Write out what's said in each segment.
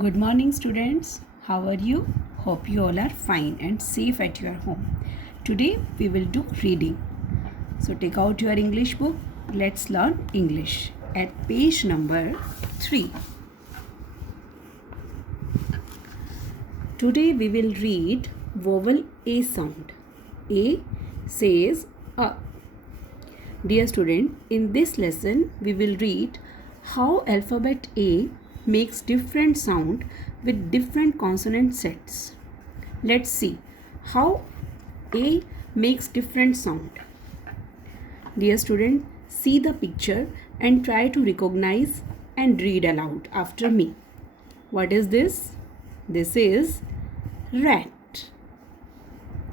Good morning, students. How are you? Hope you all are fine and safe at your home. Today we will do reading. So take out your English book. Let's learn English at page number 3. Today we will read vowel A sound. A says A. Dear student, in this lesson we will read how alphabet A makes different sound with different consonant sets. Let's see how A makes different sound. Dear student, see the picture and try to recognize and read aloud after me. What is this? This is rat,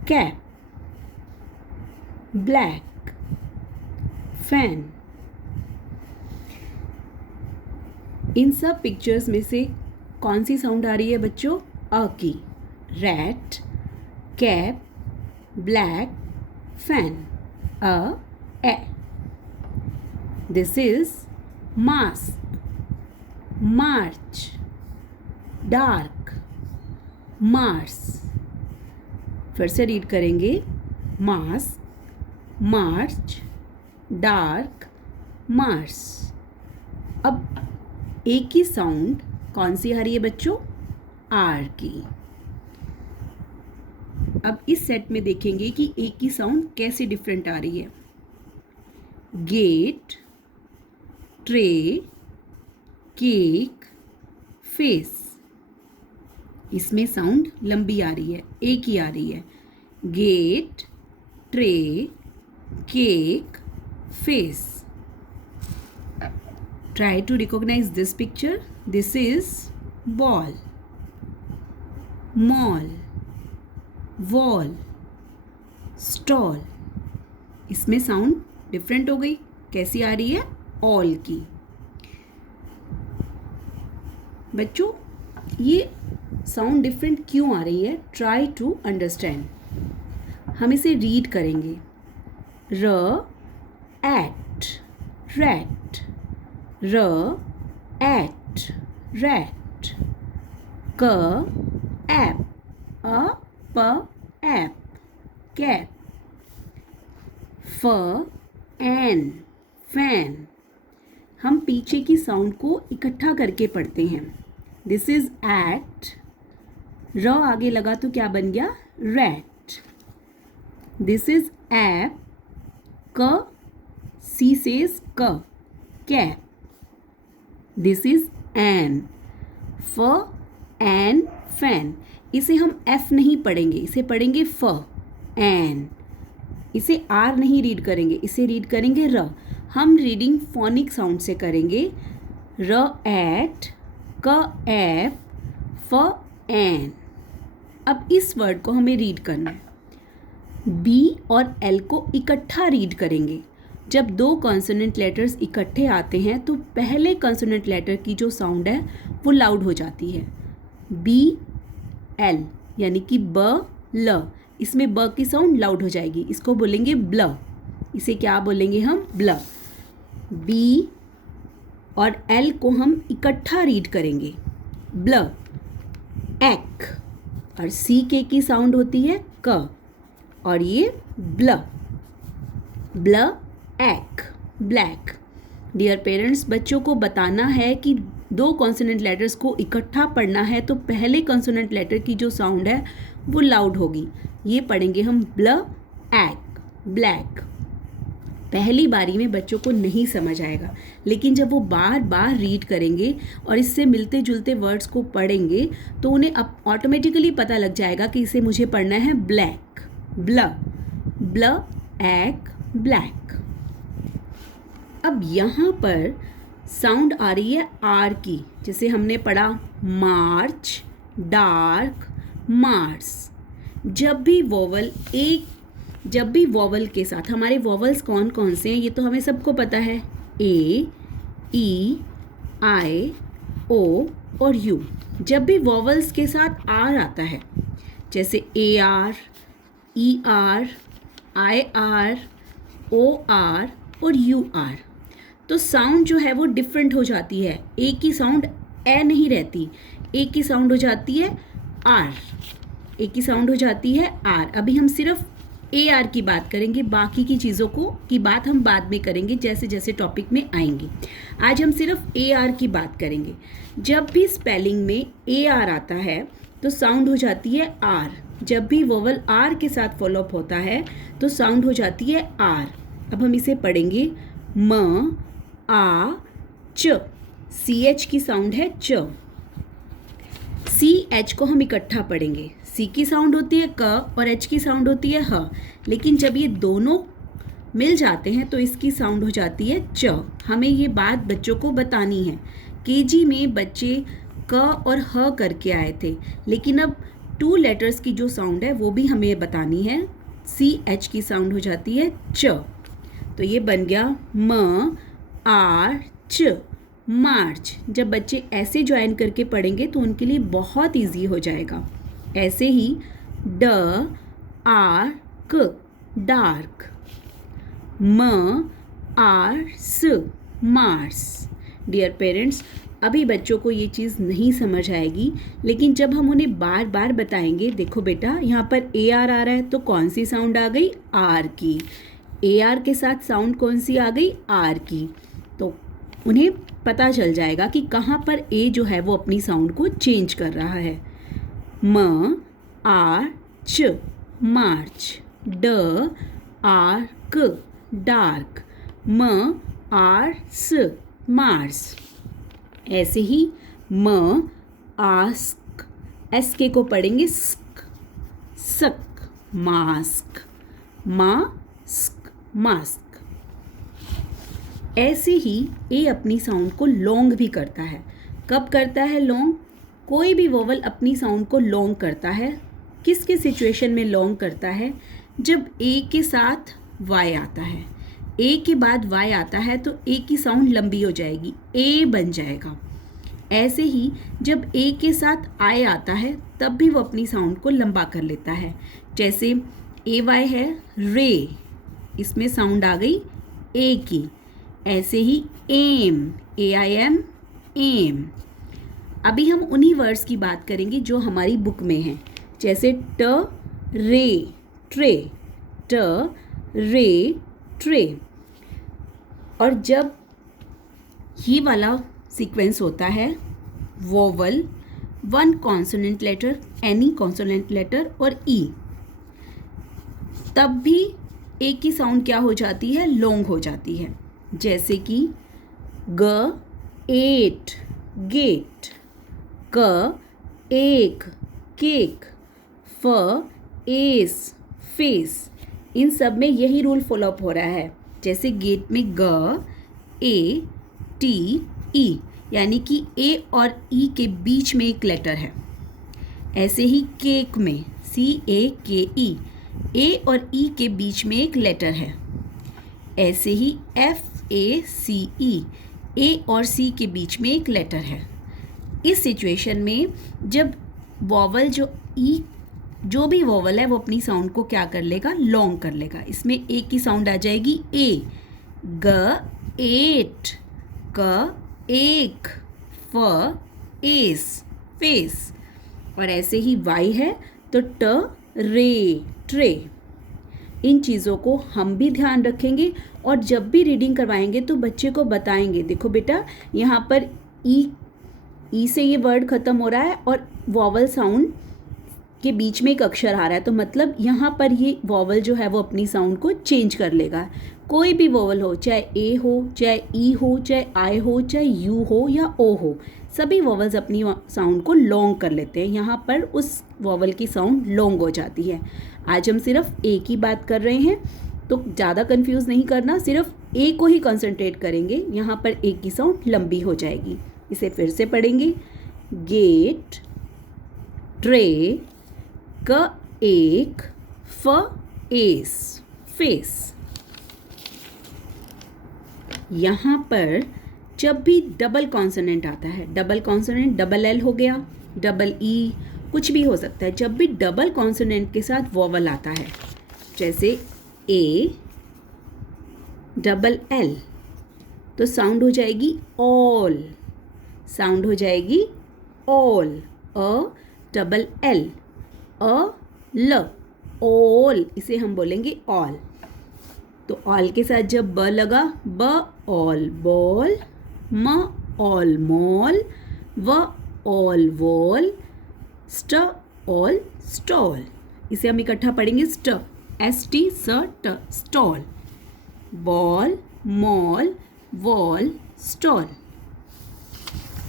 cap, black, fan. इन सब pictures में से कौन सी sound आ रही है बच्चों? अ की. Rat, cap, black, fan. A, A. This is mask, March, dark, Mars. फिर से रीड करेंगे. मास्क, मार्च, डार्क, मार्स. अब ए की साउंड कौन सी आ रही है बच्चों? आर की. अब इस सेट में देखेंगे कि ए की साउंड कैसे डिफरेंट आ रही है. Gate, tray, cake, face. इसमें साउंड लंबी आ रही है, ए की आ रही है. Gate, tray, cake, face. Try to recognize this picture. This is ball, mall, wall, stall. इसमें साउंड डिफरेंट हो गई. कैसी आ रही है? ऑल की. बच्चों, ये साउंड डिफरेंट क्यों आ रही है? Try to understand. हम इसे रीड करेंगे. र, एट, रैट. र, एट, रैट. क, ऐप. अ, प, ऐप, कैप. फ, एन, फैन. हम पीछे की साउंड को इकट्ठा करके पढ़ते हैं. This is eight. र आगे लगा तो क्या बन गया? रैट. This is app. क, सी सेज क, कैप. This is an. फ, एन, फैन. इसे हम एफ नहीं पढ़ेंगे, इसे पढ़ेंगे फ, एन. इसे आर नहीं रीड करेंगे, इसे रीड करेंगे र. हम रीडिंग फोनिक साउंड से करेंगे. र, एट, क, एफ, फ, एन. अब इस वर्ड को हमें रीड करना है. बी और एल को इकट्ठा रीड करेंगे. जब दो कॉन्सोनेंट लेटर्स इकट्ठे आते हैं तो पहले कॉन्सोनेंट लेटर की जो साउंड है वो लाउड हो जाती है. बी, एल यानी कि ब, ल. इसमें ब की साउंड लाउड हो जाएगी. इसको बोलेंगे ब्ल. इसे क्या बोलेंगे हम? ब्ल. बी और एल को हम इकट्ठा रीड करेंगे. ब्ल, एक. और सी के की साउंड होती है क. और ये ब्ल. ब्ल, एक, ब्लैक. डियर पेरेंट्स, बच्चों को बताना है कि दो कॉन्सोनेंट लेटर्स को इकट्ठा पढ़ना है तो पहले कॉन्सोनेंट लेटर की जो साउंड है वो लाउड होगी. ये पढ़ेंगे हम ब्ल, एक, ब्लैक. पहली बारी में बच्चों को नहीं समझ आएगा, लेकिन जब वो बार बार रीड करेंगे और इससे मिलते जुलते वर्ड्स को पढ़ेंगे तो उन्हें अब ऑटोमेटिकली पता लग जाएगा कि इसे मुझे पढ़ना है ब्लैक. ब्ल, ब्ल, एक, ब्लैक. अब यहाँ पर साउंड आ रही है आर की. जैसे हमने पढ़ा मार्च, डार्क, मार्स. जब भी वोवल के साथ, हमारे वोवल्स कौन कौन से हैं ये तो हमें सबको पता है. ए, ई, आई, ओ और यू. जब भी वोवल्स के साथ आर आता है, जैसे A R, E R, I R, O R और यू आर, तो साउंड जो है वो डिफरेंट हो जाती है. ए की साउंड ए नहीं रहती. ए की साउंड हो जाती है आर, ए की साउंड हो जाती है आर। अभी हम सिर्फ ए आर की बात करेंगे, बाकी की चीज़ों की बात हम बाद में करेंगे जैसे जैसे टॉपिक में आएंगे। आज हम सिर्फ ए आर की बात करेंगे। जब भी स्पेलिंग में ए आर आता है तो साउंड हो जाती है आर। जब भी वोवल आर के साथ फॉलोअप होता है तो साउंड हो जाती है आर। अब हम इसे पढ़ेंगे म आ च, सी एच की साउंड है च। सी एच को हम इकट्ठा पढ़ेंगे। सी की साउंड होती है क और एच की साउंड होती है ह, लेकिन जब ये दोनों मिल जाते हैं तो इसकी साउंड हो जाती है च। हमें ये बात बच्चों को बतानी है। केजी में बच्चे क और ह करके आए थे, लेकिन अब 2 लेटर्स की जो साउंड है वो भी हमें बतानी है। सी एच की साउंड हो जाती है च। तो ये बन गया म आर च, मार्च। जब बच्चे ऐसे ज्वाइन करके पढ़ेंगे तो उनके लिए बहुत इजी हो जाएगा। ऐसे ही ड आर क, डार्क। म आर स, मार्स। डियर पेरेंट्स, अभी बच्चों को ये चीज़ नहीं समझ आएगी, लेकिन जब हम उन्हें बार बार बताएंगे, देखो बेटा यहाँ पर ए आर आ रहा है तो कौन सी साउंड आ गई, आर की। ए आर के साथ साउंड कौन सी आ गई, आर की। तो उन्हें पता चल जाएगा कि कहाँ पर ए जो है वो अपनी साउंड को चेंज कर रहा है। म आर च, मार्च। ड आर क, डार्क। म आर स, मार्स। ऐसे ही म आस्क, एस के को पढ़ेंगे स्क, सक, मास्क। Mask, mask. ऐसे ही ए अपनी साउंड को लॉन्ग भी करता है। कब करता है लॉन्ग? कोई भी वोवल अपनी साउंड को लॉन्ग करता है। किस किस सिचुएशन में लॉन्ग करता है? जब ए के साथ वाई आता है, ए के बाद वाई आता है तो ए की साउंड लंबी हो जाएगी, ए बन जाएगा। ऐसे ही जब ए के साथ आई आता है तब भी वो अपनी साउंड को लंबा कर लेता है। जैसे ए वाई है रे, इसमें साउंड आ गई ए की। ऐसे ही M, A I M, M. अभी हम उन्हीं वर्ड्स की बात करेंगे जो हमारी बुक में हैं, जैसे ट रे, ट्रे। ट रे, ट्रे। और जब ये वाला सीक्वेंस होता है, vowel, 1 consonant letter, any consonant letter और ई, तब भी ए की साउंड क्या हो जाती है, लॉन्ग हो जाती है। जैसे कि ग एट, गेट। क एक, केक। फ एस, फेस। इन सब में यही रूल फॉलोअप हो रहा है। जैसे गेट में ग ए टी ई, यानी कि ए और ई के बीच में एक लेटर है। ऐसे ही केक में सी ए के ई, ए और ई के बीच में एक लेटर है। ऐसे ही एफ ए सी ई, ए और सी के बीच में एक लेटर है। इस सिचुएशन में जब वॉवल जो भी वॉवल है वो अपनी साउंड को क्या कर लेगा, लॉन्ग कर लेगा। इसमें ए की साउंड आ जाएगी ए, ग एट, क एक, फ एस, फेस। और ऐसे ही वाई है तो ट रे, ट्रे। इन चीज़ों को हम भी ध्यान रखेंगे और जब भी रीडिंग करवाएंगे तो बच्चे को बताएंगे, देखो बेटा यहाँ पर ई से ये वर्ड ख़त्म हो रहा है और वॉवल साउंड के बीच में एक अक्षर आ रहा है, तो मतलब यहाँ पर ये वॉवल जो है वो अपनी साउंड को चेंज कर लेगा। कोई भी वॉवल हो, चाहे ए हो, चाहे ई हो, चाहे आई हो, चाहे यू हो या ओ हो, सभी वॉवल्स अपनी साउंड को लॉन्ग कर लेते हैं। यहाँ पर उस वॉवल की साउंड लॉन्ग हो जाती है। आज हम सिर्फ ए की बात कर रहे हैं, तो ज़्यादा कंफ्यूज नहीं करना, सिर्फ ए को ही कंसंट्रेट करेंगे। यहाँ पर ए की साउंड लंबी हो जाएगी। इसे फिर से पढ़ेंगे, गेट, ट्रे, क एक, फ एस, फेस। यहाँ पर जब भी डबल कॉन्सोनेंट आता है, डबल कॉन्सोनेंट डबल एल हो गया, डबल ई, कुछ भी हो सकता है। जब भी डबल कॉन्सोनेंट के साथ वॉवल आता है, जैसे ए डबल एल, तो साउंड हो जाएगी ऑल, साउंड हो जाएगी all, a double l, a l, all, इसे हम बोलेंगे all. तो all के साथ जब ब लगा, ब all ball, म all mall, व all wall, स्ट all stall. इसे हम इकट्ठा पढ़ेंगे स्ट, ST स्ट, stall. Ball, mall, wall, stall.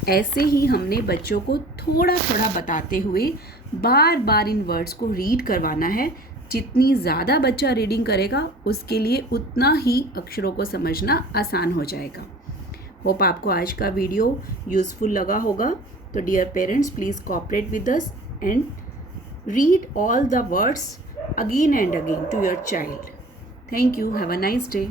ऐसे ही हमने बच्चों को थोड़ा थोड़ा बताते हुए बार बार इन वर्ड्स को रीड करवाना है. जितनी ज़्यादा बच्चा रीडिंग करेगा उसके लिए उतना ही अक्षरों को समझना आसान हो जाएगा. होप आपको आज का वीडियो यूज़फुल लगा होगा. तो dear parents, please cooperate with us and read all the words again and again to your child. Thank you. Have a nice day.